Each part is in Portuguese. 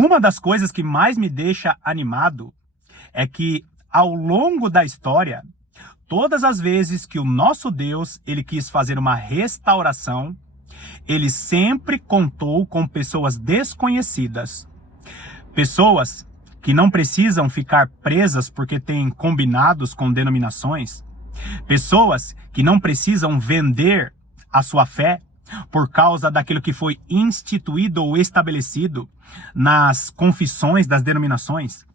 Uma das coisas que mais me deixa animado é que, ao longo da história, todas as vezes que o nosso Deus ele quis fazer uma restauração, ele sempre contou com pessoas desconhecidas. Pessoas que não precisam ficar presas porque têm combinados com denominações. Pessoas que não precisam vender a sua fé por causa daquilo que foi instituído ou estabelecido nas confissões das denominações.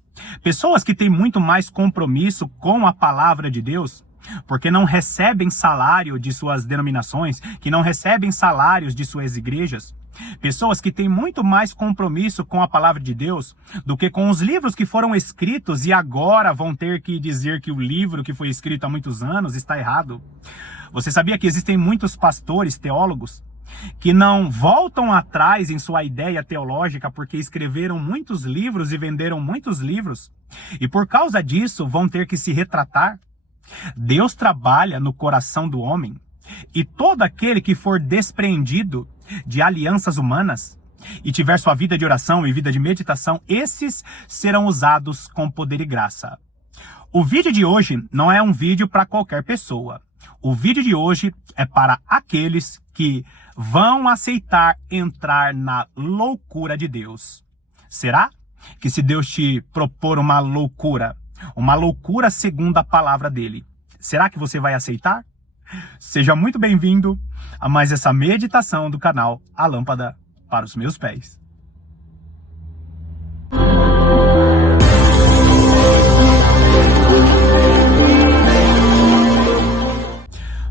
Pessoas que têm muito mais compromisso com a palavra de Deus, porque não recebem salário de suas denominações, que não recebem salários de suas igrejas. Pessoas que têm muito mais compromisso com a palavra de Deus do que com os livros que foram escritos e agora vão ter que dizer que o livro que foi escrito há muitos anos está errado. Você sabia que existem muitos pastores, teólogos, que não voltam atrás em sua ideia teológica porque escreveram muitos livros e venderam muitos livros e por causa disso vão ter que se retratar? Deus trabalha no coração do homem e todo aquele que for despreendido de alianças humanas e tiver sua vida de oração e vida de meditação, esses serão usados com poder e graça. O vídeo de hoje não é um vídeo para qualquer pessoa. O vídeo de hoje é para aqueles que vão aceitar entrar na loucura de Deus. Será que se Deus te propor uma loucura segundo a palavra dele, será que você vai aceitar? Seja muito bem-vindo a mais essa meditação do canal A Lâmpada para os Meus Pés.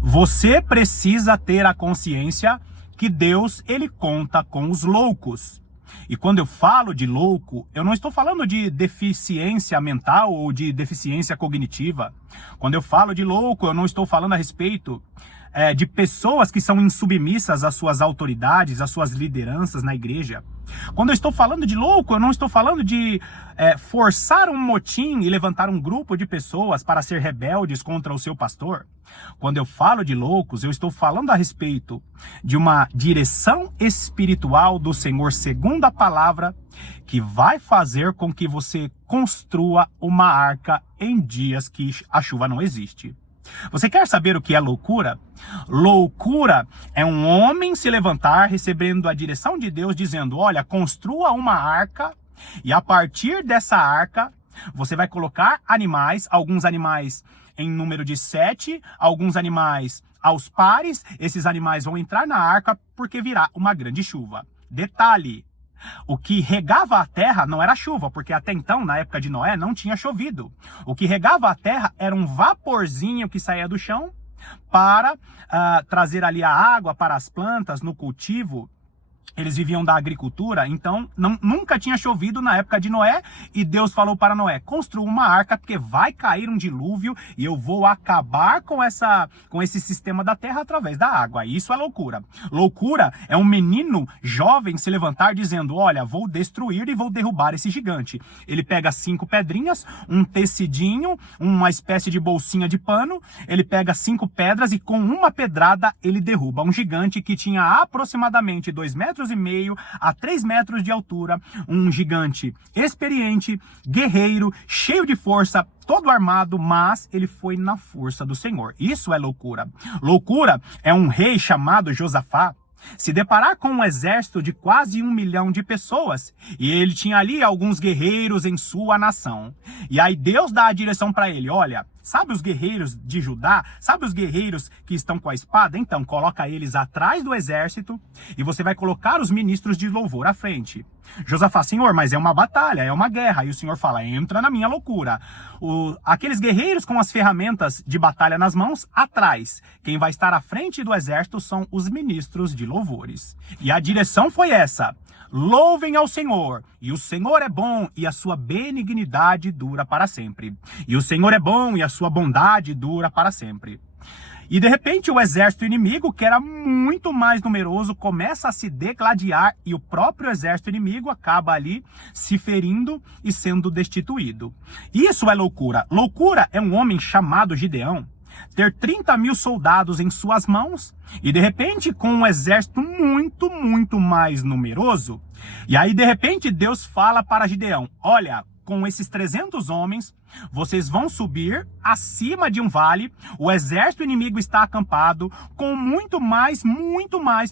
Você precisa ter a consciência que Deus, ele conta com os loucos. E quando eu falo de louco, eu não estou falando de deficiência mental ou de deficiência cognitiva. Quando eu falo de louco, eu não estou falando a respeito de pessoas que são insubmissas às suas autoridades, às suas lideranças na igreja. Quando eu estou falando de louco, eu não estou falando de forçar um motim e levantar um grupo de pessoas para ser rebeldes contra o seu pastor. Quando eu falo de loucos, eu estou falando a respeito de uma direção espiritual do Senhor segundo a palavra que vai fazer com que você construa uma arca em dias que a chuva não existe. Você quer saber o que é loucura? Loucura é um homem se levantar recebendo a direção de Deus dizendo, olha, construa uma arca e a partir dessa arca você vai colocar animais, alguns animais em número de 7, alguns animais aos pares, esses animais vão entrar na arca porque virá uma grande chuva. Detalhe, o que regava a terra não era chuva, porque até então, na época de Noé, não tinha chovido. O que regava a terra era um vaporzinho que saía do chão para trazer ali a água para as plantas no cultivo. Eles viviam da agricultura, então nunca tinha chovido na época de Noé e Deus falou para Noé, construa uma arca porque vai cair um dilúvio e eu vou acabar com esse sistema da terra através da água. Isso é loucura. Loucura é um menino jovem se levantar dizendo, olha, vou destruir e vou derrubar esse gigante. Ele pega 5 pedrinhas, um tecidinho, uma espécie de bolsinha de pano, ele pega 5 pedras e com uma pedrada ele derruba um gigante que tinha aproximadamente 2,5 metros a 3 metros de altura, um gigante experiente, guerreiro, cheio de força, todo armado, mas ele foi na força do Senhor. Isso é loucura. Loucura é um rei chamado Josafá se deparar com um exército de quase 1 milhão de pessoas e ele tinha ali alguns guerreiros em sua nação. E aí Deus dá a direção para ele, olha, sabe os guerreiros de Judá? Sabe os guerreiros que estão com a espada? Então, coloca eles atrás do exército e você vai colocar os ministros de louvor à frente. Josafá, Senhor, mas é uma batalha, é uma guerra. E o Senhor fala, entra na minha loucura. Aqueles guerreiros com as ferramentas de batalha nas mãos, atrás. Quem vai estar à frente do exército são os ministros de louvores. E a direção foi essa. Louvem ao Senhor, e o Senhor é bom, e a sua benignidade dura para sempre. E o Senhor é bom, e a sua bondade dura para sempre. E de repente o exército inimigo, que era muito mais numeroso, começa a se degladiar e o próprio exército inimigo acaba ali se ferindo e sendo destituído. Isso é loucura. Loucura é um homem chamado Gideão, ter 30.000 soldados em suas mãos e de repente com um exército muito mais numeroso. E aí de repente Deus fala para Gideão: olha, com esses 300 homens, vocês vão subir acima de um vale, o exército inimigo está acampado com muito mais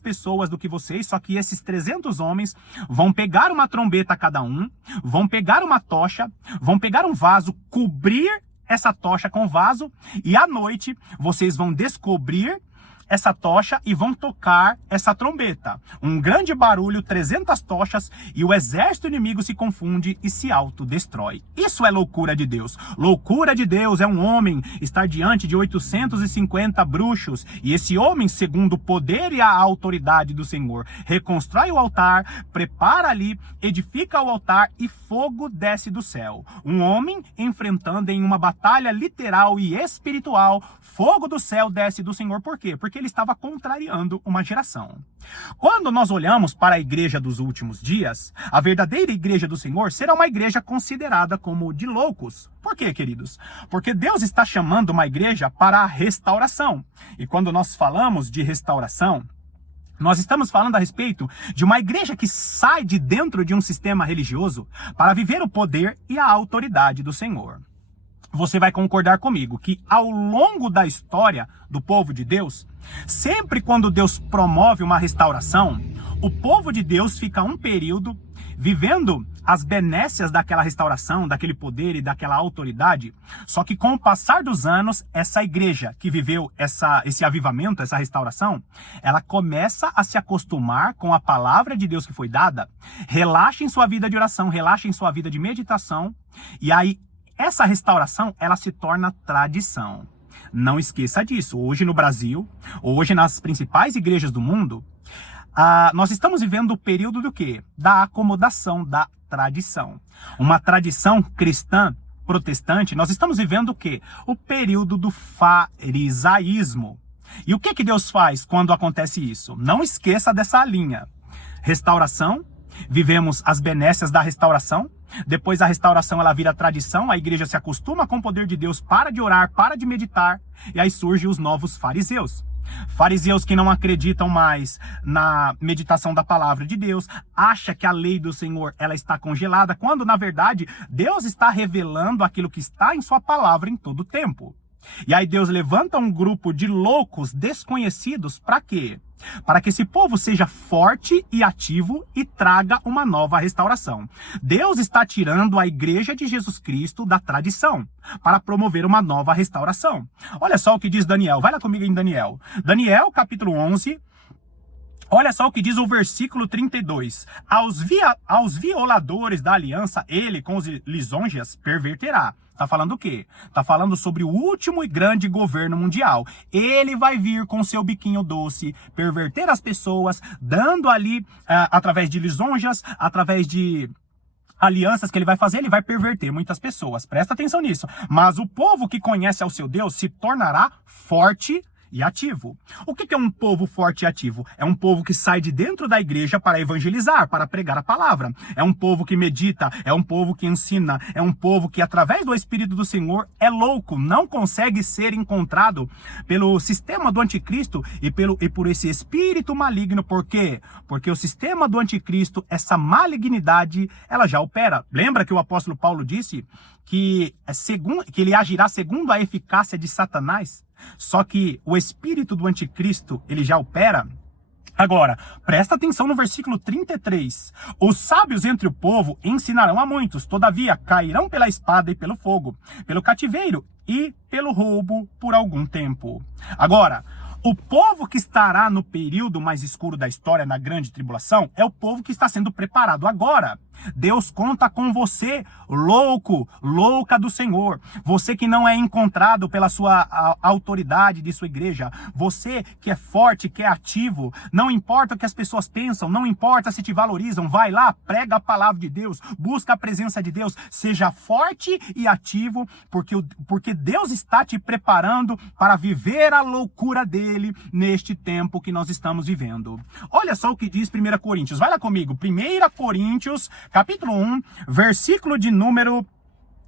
pessoas do que vocês, só que esses 300 homens vão pegar uma trombeta cada um, vão pegar uma tocha, vão pegar um vaso, cobrir essa tocha com vaso, e à noite vocês vão descobrir essa tocha e vão tocar essa trombeta. Um grande barulho, 300 tochas, e o exército inimigo se confunde e se autodestrói. Isso é loucura de Deus. Loucura de Deus é um homem estar diante de 850 bruxos, e esse homem, segundo o poder e a autoridade do Senhor, reconstrói o altar, prepara ali, edifica o altar e fogo desce do céu. Um homem enfrentando em uma batalha literal e espiritual, fogo do céu desce do Senhor. Por quê? Porque ele estava contrariando uma geração. Quando nós olhamos para a igreja dos últimos dias, a verdadeira igreja do Senhor será uma igreja considerada como de loucos. Por quê, queridos? Porque Deus está chamando uma igreja para a restauração. E quando nós falamos de restauração, nós estamos falando a respeito de uma igreja que sai de dentro de um sistema religioso para viver o poder e a autoridade do Senhor. Você vai concordar comigo que ao longo da história do povo de Deus, sempre quando Deus promove uma restauração, o povo de Deus fica um período vivendo as benécias daquela restauração, daquele poder e daquela autoridade. Só que com o passar dos anos, essa igreja que viveu esse avivamento, essa restauração, ela começa a se acostumar com a palavra de Deus que foi dada, relaxa em sua vida de oração, relaxa em sua vida de meditação, e aí essa restauração, ela se torna tradição. Não esqueça disso. Hoje no Brasil, hoje nas principais igrejas do mundo, nós estamos vivendo o período do quê? Da acomodação, da tradição. Uma tradição cristã, protestante, nós estamos vivendo o quê? O período do farisaísmo. E o que Deus faz quando acontece isso? Não esqueça dessa linha. Restauração, vivemos as benécias da restauração. Depois a restauração ela vira tradição, a igreja se acostuma com o poder de Deus, para de orar, para de meditar, e aí surgem os novos fariseus. Fariseus que não acreditam mais na meditação da palavra de Deus, acha que a lei do Senhor ela está congelada, quando na verdade Deus está revelando aquilo que está em sua palavra em todo o tempo. E aí Deus levanta um grupo de loucos desconhecidos para quê? Para que esse povo seja forte e ativo e traga uma nova restauração. Deus está tirando a igreja de Jesus Cristo da tradição para promover uma nova restauração. Olha só o que diz Daniel. Vai lá comigo em Daniel. Daniel, capítulo 11. Olha só o que diz o versículo 32. Aos violadores da aliança, ele com os lisonjas perverterá. Tá falando o quê? Tá falando sobre o último e grande governo mundial. Ele vai vir com seu biquinho doce, perverter as pessoas, dando ali, através de lisonjas, através de alianças que ele vai fazer, ele vai perverter muitas pessoas. Presta atenção nisso. Mas o povo que conhece ao seu Deus se tornará forte e ativo. O que é um povo forte e ativo? É um povo que sai de dentro da igreja para evangelizar, para pregar a palavra. É um povo que medita, é um povo que ensina, é um povo que através do Espírito do Senhor é louco, não consegue ser encontrado pelo sistema do anticristo e por esse espírito maligno. Por quê? Porque o sistema do anticristo, essa malignidade, ela já opera. Lembra que o apóstolo Paulo disse que ele agirá segundo a eficácia de Satanás? Só que o espírito do anticristo, ele já opera. Agora, presta atenção no versículo 33. Os sábios entre o povo ensinarão a muitos, todavia cairão pela espada e pelo fogo, pelo cativeiro e pelo roubo por algum tempo. Agora, o povo que estará no período mais escuro da história, na grande tribulação, é o povo que está sendo preparado agora. Deus conta com você, louco, louca do Senhor. Você que não é encontrado pela sua autoridade de sua igreja. Você que é forte, que é ativo. Não importa o que as pessoas pensam, não importa se te valorizam. Vai lá, prega a palavra de Deus, busca a presença de Deus. Seja forte e ativo, porque Deus está te preparando para viver a loucura dele neste tempo que nós estamos vivendo. Olha só o que diz 1 Coríntios. Vai lá comigo. 1 Coríntios, capítulo 1, versículo de número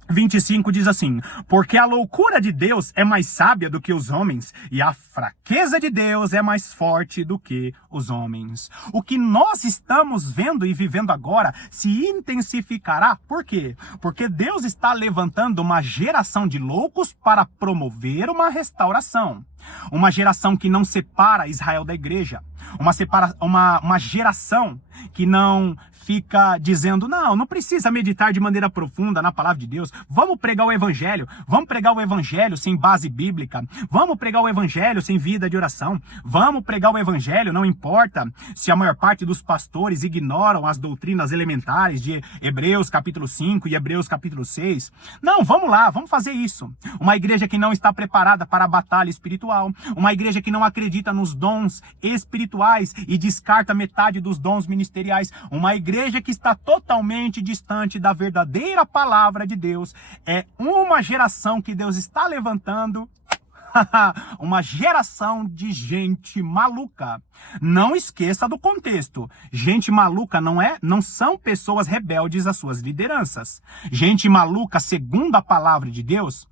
25 diz assim: porque a loucura de Deus é mais sábia do que os homens, e a fraqueza de Deus é mais forte do que os homens. O que nós estamos vendo e vivendo agora se intensificará. Por quê? Porque Deus está levantando uma geração de loucos para promover uma restauração. Uma geração que não separa Israel da igreja. Uma geração que não fica dizendo, não precisa meditar de maneira profunda na palavra de Deus. Vamos pregar o evangelho sem base bíblica. Vamos pregar o evangelho sem vida de oração. Vamos pregar o evangelho, não importa se a maior parte dos pastores ignoram as doutrinas elementares de Hebreus capítulo 5 e Hebreus capítulo 6. Não, vamos lá, vamos fazer isso. Uma igreja que não está preparada para a batalha espiritual. Uma igreja que não acredita nos dons espirituais e descarta metade dos dons ministeriais. Uma igreja que está totalmente distante da verdadeira palavra de Deus. É uma geração que Deus está levantando. Uma geração de gente maluca. Não esqueça do contexto. Gente maluca não são pessoas rebeldes às suas lideranças. Gente maluca, segundo a palavra de Deus,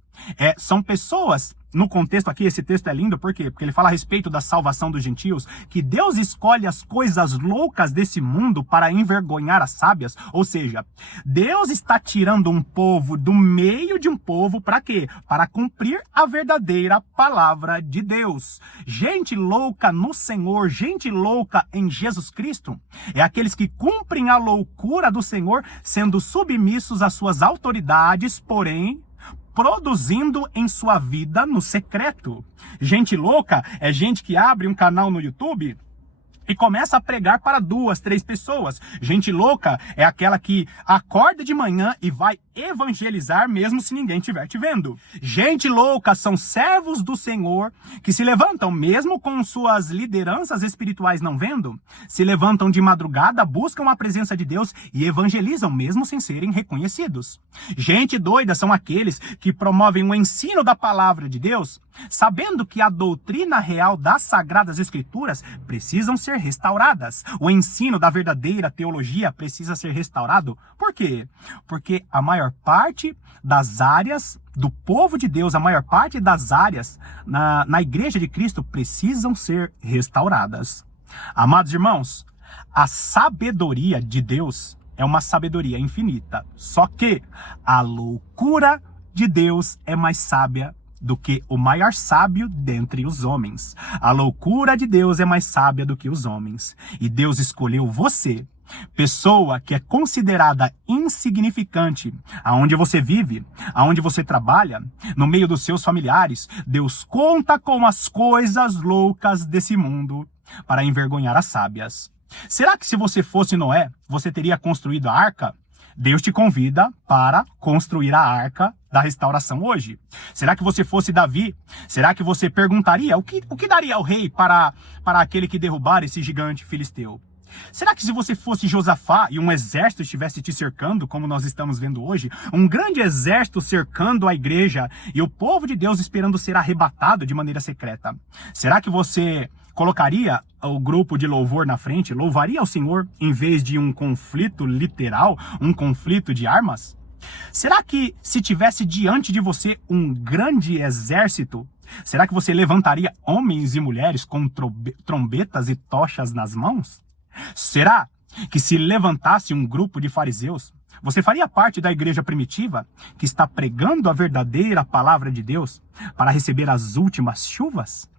são pessoas. No contexto aqui, esse texto é lindo, por quê? Porque ele fala a respeito da salvação dos gentios, que Deus escolhe as coisas loucas desse mundo para envergonhar as sábias. Ou seja, Deus está tirando um povo do meio de um povo para quê? Para cumprir a verdadeira palavra de Deus. Gente louca no Senhor, gente louca em Jesus Cristo, é aqueles que cumprem a loucura do Senhor, sendo submissos às suas autoridades, porém produzindo em sua vida no secreto. Gente louca é gente que abre um canal no YouTube e começa a pregar para 2, 3 pessoas. Gente louca é aquela que acorda de manhã e vai evangelizar mesmo se ninguém estiver te vendo. Gente louca são servos do Senhor que se levantam mesmo com suas lideranças espirituais não vendo, se levantam de madrugada, buscam a presença de Deus e evangelizam mesmo sem serem reconhecidos. Gente doida são aqueles que promovem o ensino da palavra de Deus, sabendo que a doutrina real das Sagradas Escrituras precisam ser restauradas. O ensino da verdadeira teologia precisa ser restaurado. Por quê? Porque a maior parte das áreas do povo de Deus, a maior parte das áreas na Igreja de Cristo precisam ser restauradas. Amados irmãos, a sabedoria de Deus é uma sabedoria infinita. Só que a loucura de Deus é mais sábia do que o maior sábio dentre os homens. A loucura de Deus é mais sábia do que os homens. E Deus escolheu você, pessoa que é considerada insignificante, aonde você vive, aonde você trabalha, no meio dos seus familiares. Deus conta com as coisas loucas desse mundo para envergonhar as sábias. Será que se você fosse Noé, você teria construído a arca? Deus te convida para construir a arca da restauração hoje. Será que você fosse Davi? Será que você perguntaria o que daria ao rei para aquele que derrubar esse gigante filisteu? Será que se você fosse Josafá e um exército estivesse te cercando, como nós estamos vendo hoje, um grande exército cercando a igreja e o povo de Deus esperando ser arrebatado de maneira secreta, será que você colocaria o grupo de louvor na frente, louvaria ao Senhor em vez de um conflito literal, um conflito de armas? Será que se tivesse diante de você um grande exército, será que você levantaria homens e mulheres com trombetas e tochas nas mãos? Será que se levantasse um grupo de fariseus, você faria parte da igreja primitiva que está pregando a verdadeira palavra de Deus para receber as últimas chuvas?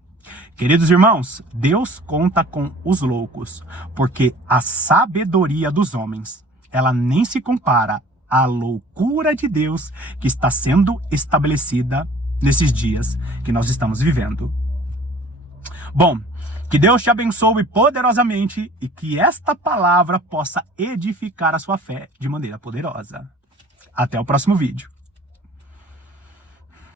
Queridos irmãos, Deus conta com os loucos, porque a sabedoria dos homens, ela nem se compara à loucura de Deus que está sendo estabelecida nesses dias que nós estamos vivendo. Bom, que Deus te abençoe poderosamente e que esta palavra possa edificar a sua fé de maneira poderosa. Até o próximo vídeo.